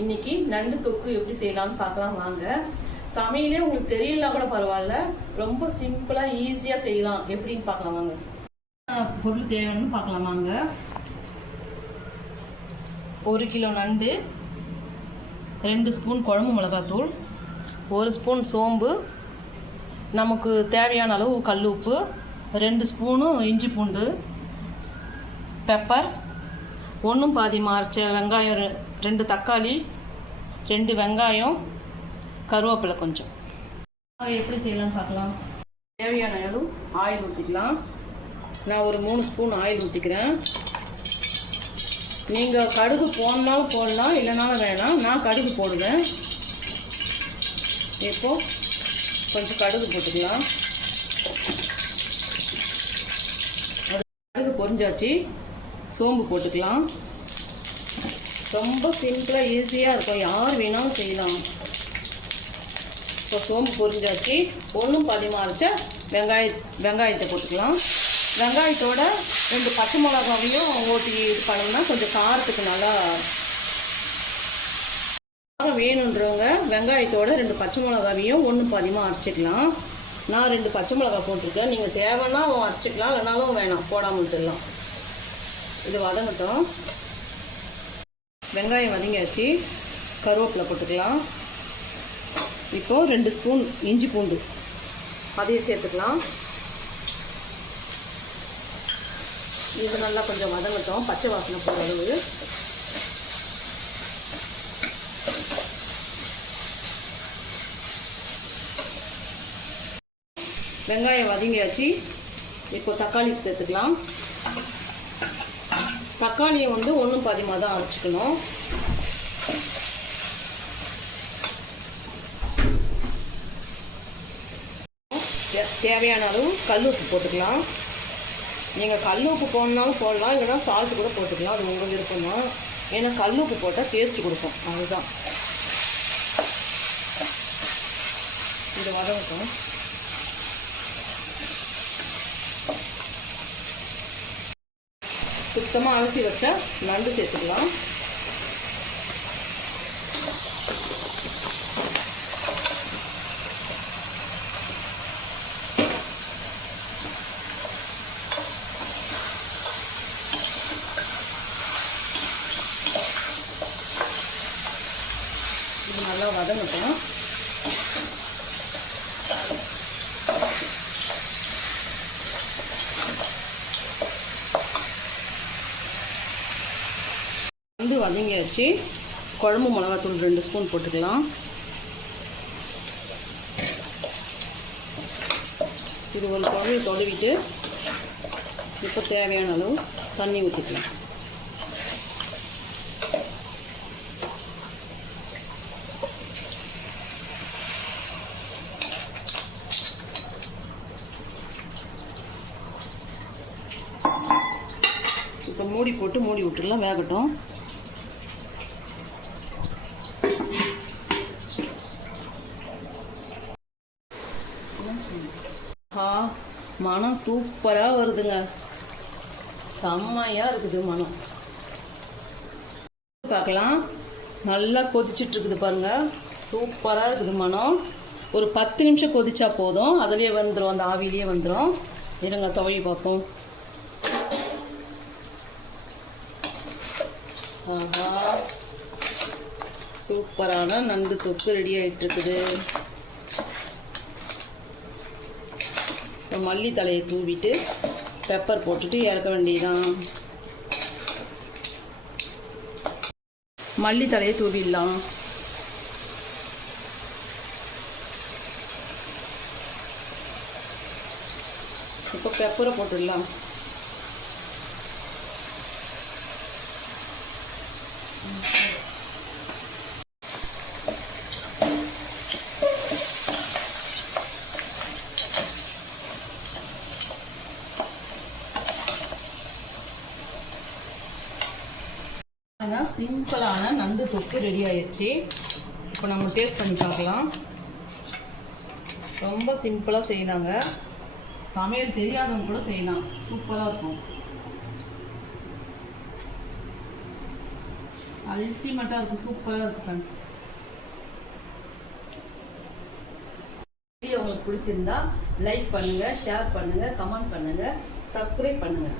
இன்னைக்கு நண்டு தொக்கு எப்படி செய்யலாம்னு பார்க்கலாம் வாங்க. சமையலே உங்களுக்கு தெரியலனா கூட பரவாயில்ல, ரொம்ப சிம்பிளா ஈஸியா செய்யலாம் எப்படின்னு பார்க்கலாம் வாங்க. பொருள் தேவைன்னு பார்க்கலாம் வாங்க. 1 கிலோ நண்டு, 2 ஸ்பூன் குழம்பு மிளகாத்தூள், 1 ஸ்பூன் சோம்பு, நமக்கு தேவையான அளவு கல் உப்பு, 2 ஸ்பூனு இஞ்சி பூண்டு, பெப்பர், 1 பாதி அரைச்ச வெங்காயம், 2 தக்காளி, 2 வெங்காயம், கருவேப்பிலை கொஞ்சம். எப்படி செய்யலாம்னு பார்க்கலாம். தேவையான அளவு ஆயில் ஊற்றிக்கலாம். நான் ஒரு 3 ஸ்பூன் ஆயில் ஊற்றிக்கிறேன். நீங்கள் கடுகு போடனாலும் போடலாம், இல்லைனாலும் வேணாம். நான் கடுகு போடுவேன். இப்போது கொஞ்சம் கடுகு போட்டுக்கலாம். கடுகு பொரிஞ்சாச்சு. சோம்பு போட்டுக்கலாம். ரொம்ப சிம்பிளாக ஈஸியாக இருக்கும், யார் வேணாலும் செய்யலாம். இப்போ சோம்பு பொரிஞ்சாச்சு. 1 பாதி அரைச்ச வெங்காயத்தை போட்டுக்கலாம். வெங்காயத்தோட 2 பச்சை மிளகாவையும் ஓட்டி இது பண்ணோம்னா கொஞ்சம் காரத்துக்கு நல்லா காரம் வேணுன்றவங்க வெங்காயத்தோட 2 பச்சை மிளகாவையும் 1 பாதி அரைச்சிக்கலாம். நான் 2 பச்சை மிளகா போட்டிருக்கேன். நீங்கள் தேவைன்னா அரைச்சிக்கலாம், இல்லைனாலும் வேணாம், போடாமல் விட்டுடலாம். இது வதங்கட்டும். வெங்காயம் வதங்கியாச்சு. கருவேப்பிலை போட்டுக்கலாம். இப்போது 2 ஸ்பூன் இஞ்சி பூண்டு அதையும் சேர்த்துக்கலாம். இது நல்லா கொஞ்சம் வதங்கட்டும், பச்சை வாசனை போகிற அளவு. வெங்காயம் வதங்கியாச்சு. இப்போ தக்காளி சேர்த்துக்கலாம். தக்காளியை 1 பாதி தான் அரைச்சிக்கணும். தேவையான அளவு கல் உப்பு போட்டுக்கலாம். நீங்கள் கல் உப்பு போடனாலும் போடலாம், இல்லைனா சால்ட்டு கூட போட்டுக்கலாம், அது உங்கள் விருப்பம் தான். ஏன்னா கல் உப்பு போட்டால் டேஸ்ட் கொடுக்கும், அதுதான். இது வதங்கட்டும். சுத்தமாக அலசி வச்சா நண்டு சேர்த்துக்கலாம். இது நல்லா வதங்கட்டும். வதங்கியாச்சு. குழம்பு மிளகாத்தூள் 2 ஸ்பூன் போட்டுக்கலாம். இது ஒரு குழம்பு தொழுவிட்டு இப்போ தேவையான அளவு தண்ணி ஊற்றிக்கலாம். இப்போ மூடி போட்டு மூடி விட்டுடலாம், வேகட்டும். மனம் சூப்பராக வருதுங்க, செம்மையாக இருக்குது மனம். பார்க்கலாம், நல்லா கொதிச்சிட்ருக்குது பாருங்கள், சூப்பராக இருக்குது மனம். ஒரு 10 நிமிஷம் கொதிச்சா போதும், அதிலே வந்துடும், அந்த ஆவிலேயே வந்துடும். இருங்க துவையை பார்ப்போம். ஆஹா, சூப்பரான நண்டு தொக்கு ரெடி ஆகிட்டுருக்குது. மல்லி தலையை தூவிட்டு பெப்பர் போட்டுட்டு இறக்க வேண்டியதுதான். மல்லி தலையை தூவிடலாம். இப்போ பெப்பரை போட்டுடலாம். சிம்பிளான நண்டு தொக்கு ரெடி ஆயிடுச்சு. இப்போ நம்ம டேஸ்ட் பண்ணி பார்க்கலாம். ரொம்ப சிம்பிளாக செய்யலாங்க, சமையல் தெரியாதவங்க கூட செய்யலாம், சூப்பராக இருக்கும். அல்டிமேட்டாக இருக்குது, சூப்பராக இருக்குது ஃப்ரெண்ட்ஸ். வீடியோ உங்களுக்கு பிடிச்சிருந்தா லைக் பண்ணுங்கள், ஷேர் பண்ணுங்கள், கமெண்ட் பண்ணுங்கள், சப்ஸ்கிரைப் பண்ணுங்கள்.